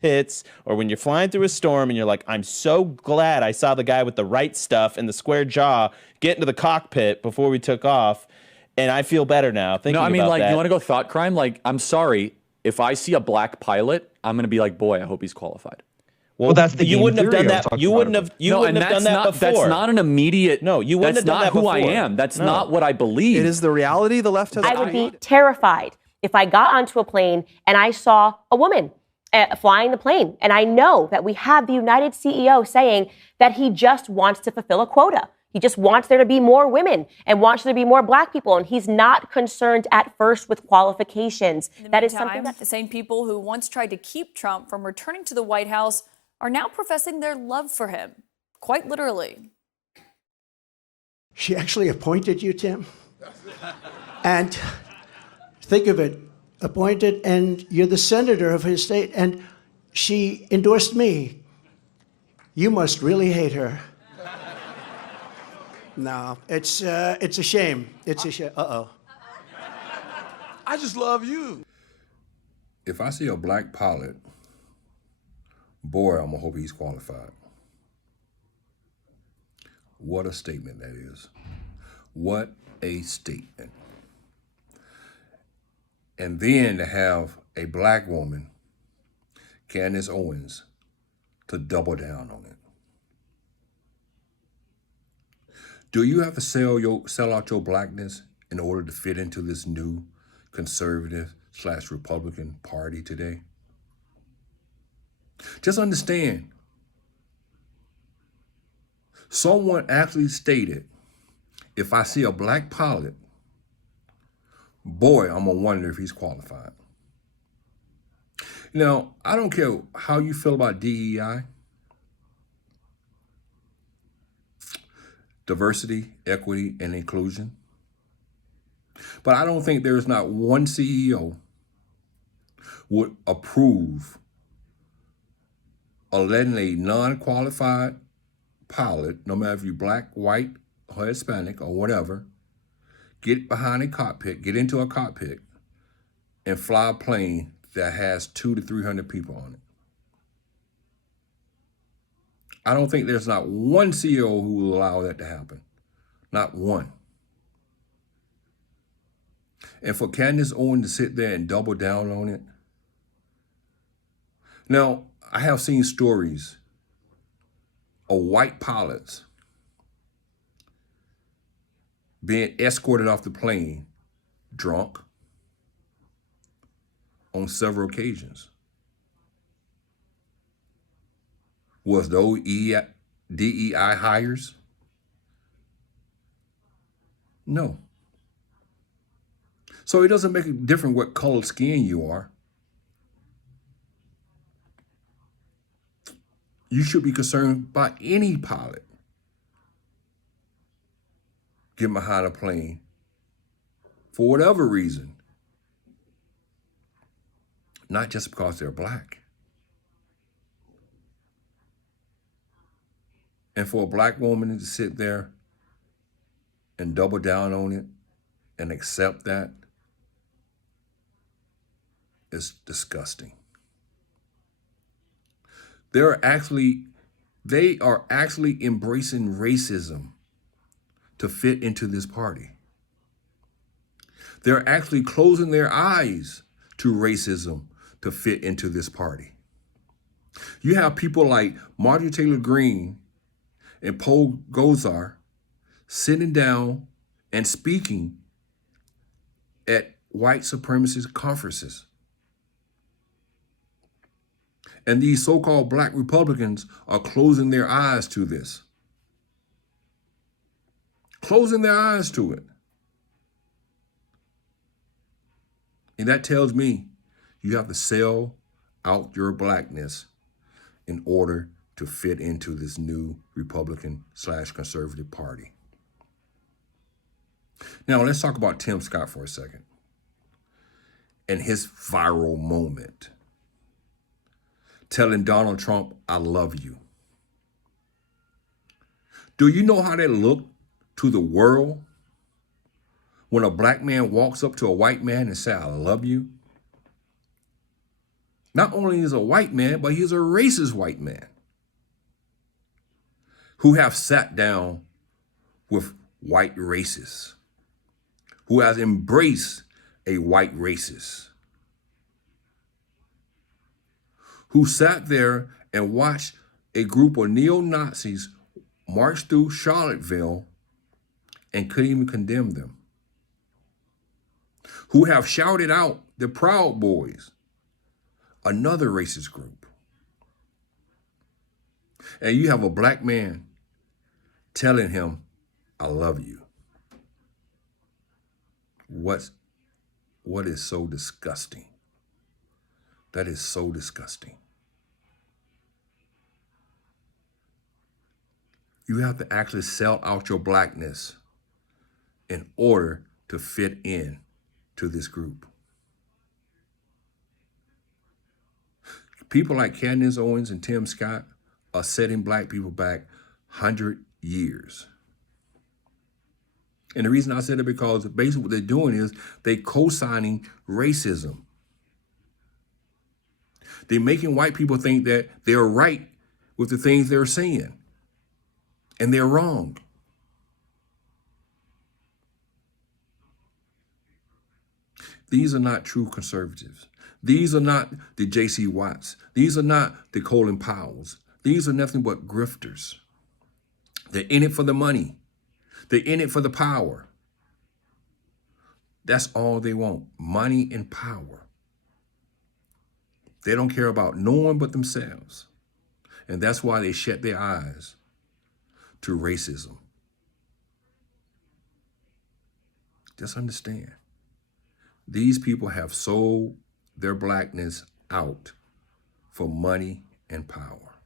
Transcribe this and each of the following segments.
hits, or when you're flying through a storm and you're like, I'm so glad I saw the guy with the right stuff and the square jaw get into the cockpit before we took off, and I feel better now thinking No, I mean, about like, you want that. to go thought crime? Like, I'm sorry. If I see a black pilot, I'm going to be like, boy, I hope he's qualified. Well, that's the you game wouldn't have theory done I was that. talking You about wouldn't earlier. have. You wouldn't have done that before. That's not an immediate. No, you wouldn't that's have done not that who I before. am. That's No. not what I believe. It is the reality the left has. I would be terrified if I got onto a plane and I saw a woman flying the plane. And I know that we have the United CEO saying that he just wants to fulfill a quota. He just wants there to be more women and wants there to be more black people. And he's not concerned at first with qualifications. That is something that the same people who once tried to keep Trump from returning to the White House are now professing their love for him, quite literally. She actually appointed you, Tim. And think of it, appointed, and you're the senator of his state, and she endorsed me. You must really hate her. No, it's a shame. It's a shame. Uh-oh. I just love you. If I see a black pilot, boy, I'm gonna hope he's qualified. What a statement that is. What a statement. And then to have a black woman, Candace Owens, to double down on it. Do you have to sell out your blackness in order to fit into this new conservative/Republican party today? Just understand, someone actually stated, if I see a black pilot, boy, I'm gonna wonder if he's qualified. Now, I don't care how you feel about DEI, diversity, equity, and inclusion, but I don't think there's not one CEO would approve of letting a non-qualified pilot, no matter if you're black, white, or Hispanic, or whatever, get behind a cockpit, get into a cockpit, and fly a plane that has 200 to 300 people on it. I don't think there's not one CEO who will allow that to happen. Not one. And for Candace Owens to sit there and double down on it. Now, I have seen stories of white pilots being escorted off the plane drunk on several occasions. Was those DEI hires? No. So it doesn't make a difference what color skin you are. You should be concerned by any pilot getting behind a plane for whatever reason, not just because they're black. And for a black woman to sit there and double down on it and accept that is disgusting. They are actually embracing racism to fit into this party. They're actually closing their eyes to racism to fit into this party. You have people like Marjorie Taylor Greene and Paul Gosar sitting down and speaking at white supremacist conferences. And these so-called black Republicans are closing their eyes to this. Closing their eyes to it. And that tells me you have to sell out your blackness in order to fit into this new Republican/conservative party. Now, let's talk about Tim Scott for a second and his viral moment, telling Donald Trump, I love you. Do you know how that looked to the world when a black man walks up to a white man and says, I love you? Not only is a white man, but he's a racist white man who have sat down with white racists, who has embraced a white racist, who sat there and watched a group of neo-Nazis march through Charlottesville and couldn't even condemn them, who have shouted out the Proud Boys, another racist group. And you have a black man telling him, I love you. What is so disgusting? That is so disgusting. You have to actually sell out your blackness in order to fit in to this group. People like Candace Owens and Tim Scott are setting black people back 100 years. And the reason I said it because basically what they're doing is they co-signing racism. They're making white people think that they're right with the things they're saying. And they're wrong. These are not true conservatives. These are not the J.C. Watts. These are not the Colin Powells. These are nothing but grifters. They're in it for the money. They're in it for the power. That's all they want, money and power. They don't care about no one but themselves. And that's why they shut their eyes to racism. Just understand, these people have sold their blackness out for money and power.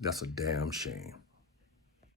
That's a damn shame.